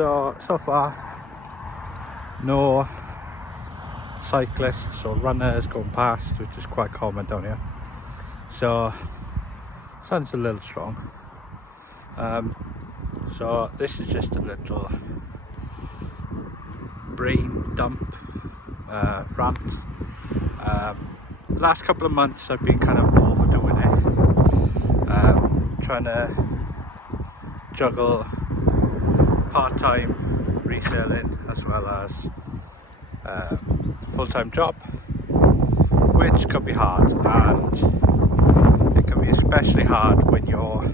So far, no cyclists or runners going past, which is quite common down here. So, sun's a little strong. So this is just a little brain dump rant. Last couple of months I've been kind of overdoing it, trying to juggle part-time reselling as well as full-time job, which can be hard, and it can be especially hard when you're,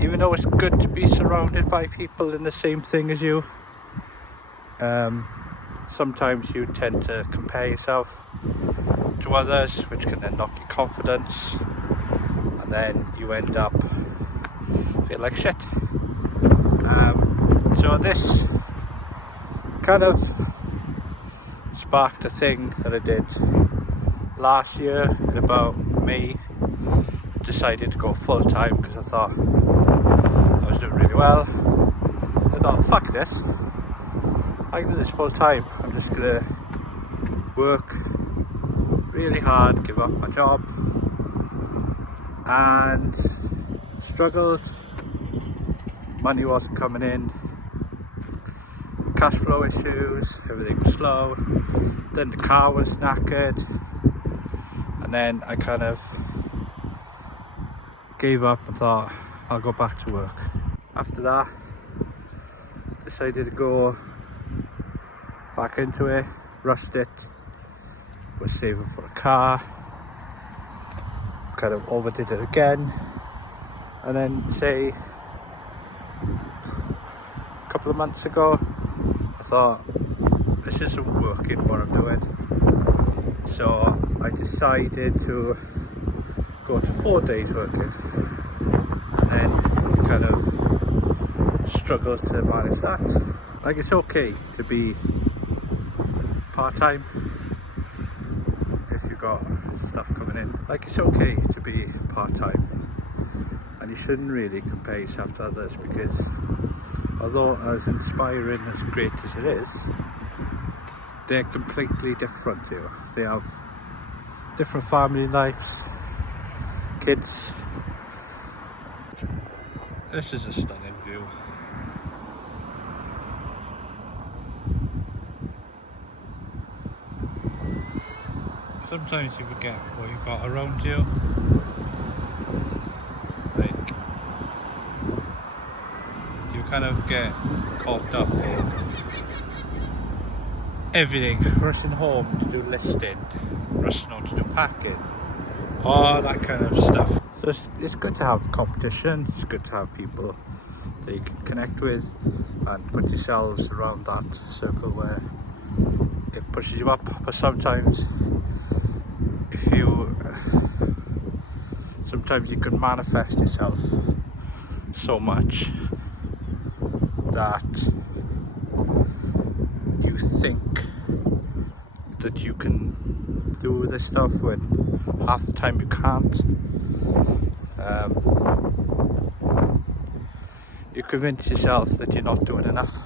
even though it's good to be surrounded by people in the same thing as you, sometimes you tend to compare yourself to others, which can then knock your confidence, and then you end up feel like shit. So this kind of sparked a thing that I did last year in about May. Decided to go full time because I thought I was doing really well. I thought, fuck this, I can do this full time. I'm just gonna work really hard, give up my job, and struggled. Money wasn't coming in, cash flow issues, everything was slow. Then the car was knackered, and then I kind of gave up and thought I'll go back to work. After that, decided to go back into it, rushed it, was saving for a car, kind of overdid it again, and then say a couple of months ago I thought this isn't working what I'm doing, so I decided to go to 4 days working, and then kind of struggled to manage that. Like, it's okay to be part-time if you've got stuff coming in. Like, it's okay to be part-time, and you shouldn't really compare yourself to others, because although as inspiring, as great as it is, they're completely different to you. They have different family lives, kids. This is a stunning view. Sometimes you forget what you've got around you. Like, you kind of get caught up in everything, rushing home to do listing, rushing home to do packing, all that kind of stuff. So it's good to have competition, it's good to have people that you can connect with and put yourselves around that circle where it pushes you up. But sometimes sometimes you can manifest yourself so much that you think that you can do this stuff when half the time you can't. You convince yourself that you're not doing enough.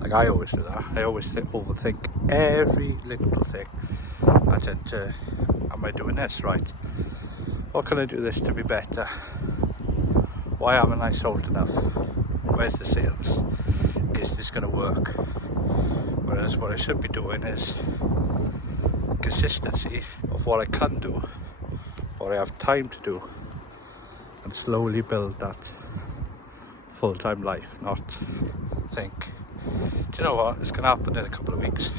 Like, I always do that. I always overthink every little thing. I tend to, am I doing this right? What can I do this to be better? Why haven't I sold enough? Where's the sales? Is this going to work? Whereas what I should be doing is consistency of what I can do, what I have time to do, and slowly build that full-time life, not think, do you know what, it's going to happen in a couple of weeks.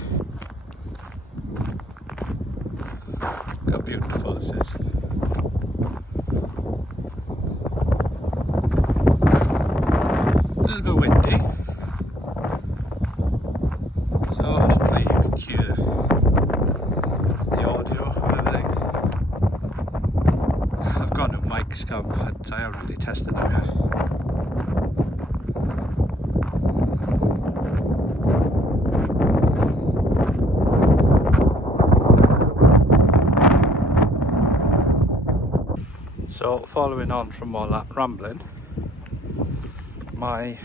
Look how beautiful this is. A little bit windy, so hopefully you can hear the audio and everything. I've got new mics come, but I haven't really tested them yet. So following on from all that rambling, my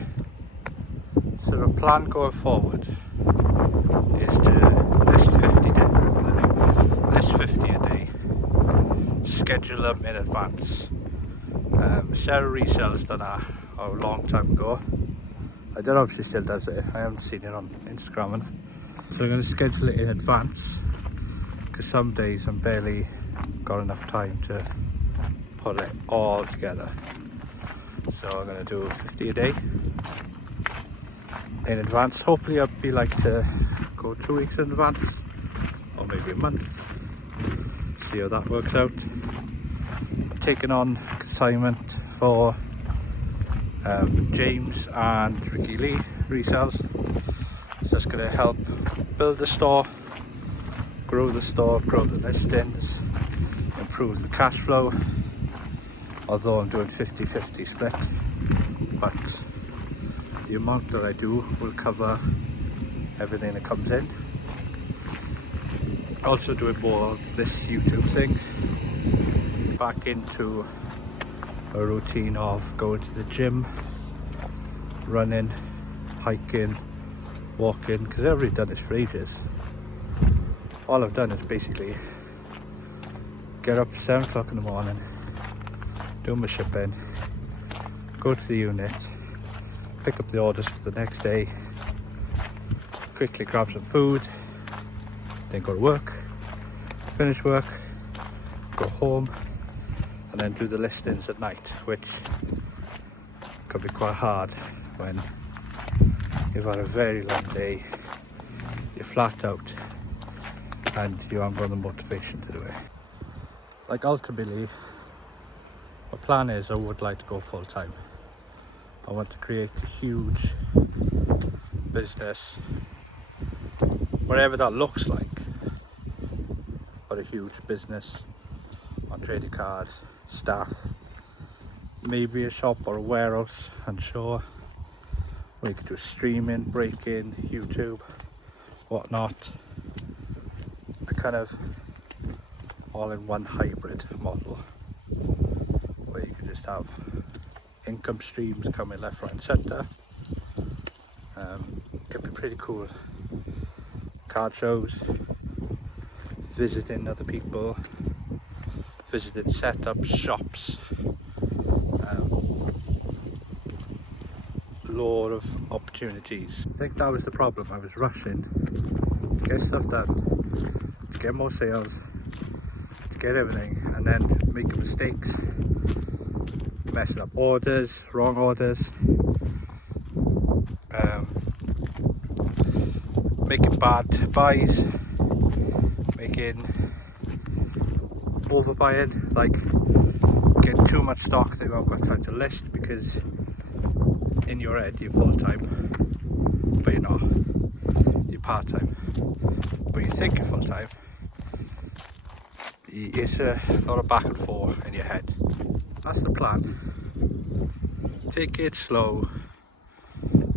So the plan going forward is to list 50 a day, schedule them in advance. Sarah Resell's done that a long time ago. I don't know if she still does it. I haven't seen it on Instagram. So I'm going to schedule it in advance because some days I'm barely got enough time to put it all together. So I'm going to do 50 a day in advance. Hopefully I'd be like to go 2 weeks in advance or maybe a month. See how that works out. Taking on consignment for James and Ricky Lee Resells. So that's going to help build the store, grow the listings, improve the cash flow. Although I'm doing 50-50 split, but the amount that I do will cover everything that comes in. Also doing more of this YouTube thing, back into a routine of going to the gym, running, hiking, walking, because I've already done this for ages. All I've done is basically get up at 7 o'clock in the morning, do my shipping, go to the unit, pick up the orders for the next day, quickly grab some food, then go to work, finish work, go home, and then do the listings at night, which could be quite hard when you've had a very long day, you're flat out, and you haven't got the motivation to do it. Like ultimately, my plan is I would like to go full time. I want to create a huge business, whatever that looks like, but a huge business on trading cards, staff, maybe a shop or a warehouse, unsure. We could do streaming, breaking, YouTube, whatnot. A kind of all-in-one hybrid model where you could just have income streams coming left, right and centre. It'd be pretty cool. Card shows, visiting other people, visiting setups, shops, lot of opportunities. I think that was the problem. I was rushing to get stuff done, to get more sales, to get everything, and then making mistakes, messing up orders, wrong orders, making bad buys, making overbuying, like getting too much stock that you haven't got time to list because in your head you're full-time, but you're not. You're part-time, but you think you're full-time. It's a lot of back and forth in your head. That's the plan. Take it slow,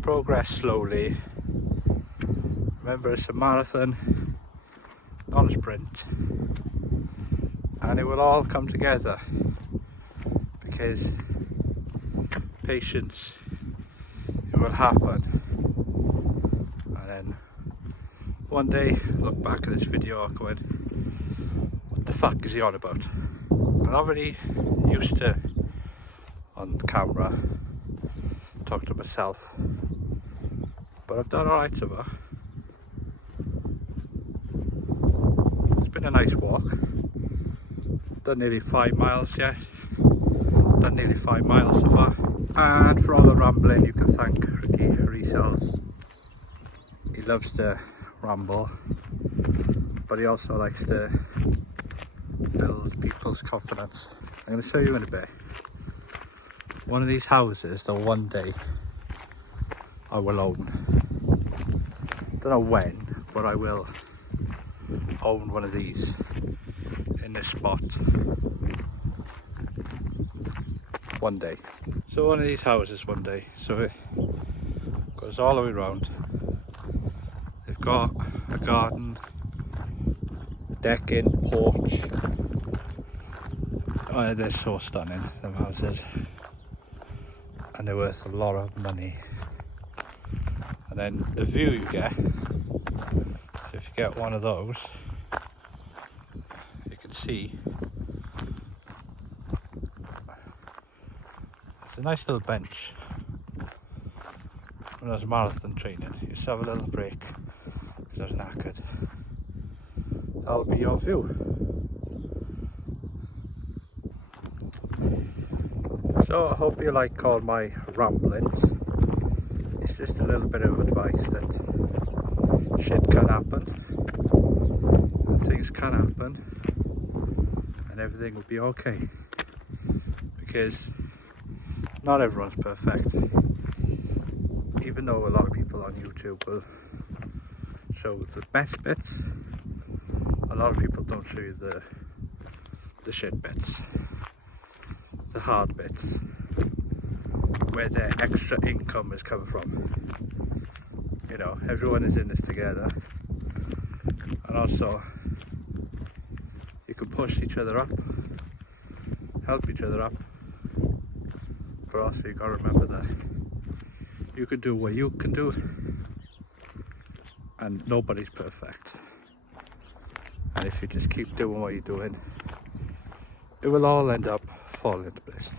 progress slowly. Remember, it's a marathon, not a sprint, and it will all come together because patience, it will happen. And then one day look back at this video going, what the fuck is he on about? I'm already used to on camera talk to myself, but I've done alright so far. It's been a nice walk. Done nearly 5 miles yet. Done nearly 5 miles so far. And for all the rambling, you can thank Ricky Resells. He loves to ramble, but he also likes to build people's confidence. I'm going to show you in a bit. One of these houses that one day I will own. Don't know when, but I will own one of these in this spot one day. So one of these houses one day, so it goes all the way around. They've got a garden, decking, porch. Oh, they're so stunning, them houses, and they're worth a lot of money. and then the view you get. So if you get one of those, you can see it's a nice little bench. When I was marathon training, you just have a little break because I was knackered. That'll be your view. So I hope you like all my ramblings. It's just a little bit of advice that shit can happen, and things can happen, and everything will be okay. Because not everyone's perfect. Even though a lot of people on YouTube will show the best bits, a lot of people don't show you the shit bits, the hard bits, where their extra income is coming from. You know, everyone is in this together, and also you can push each other up, help each other up, but also you gotta remember that you can do what you can do, and nobody's perfect. And if you just keep doing what you're doing, it will all end up falling into place.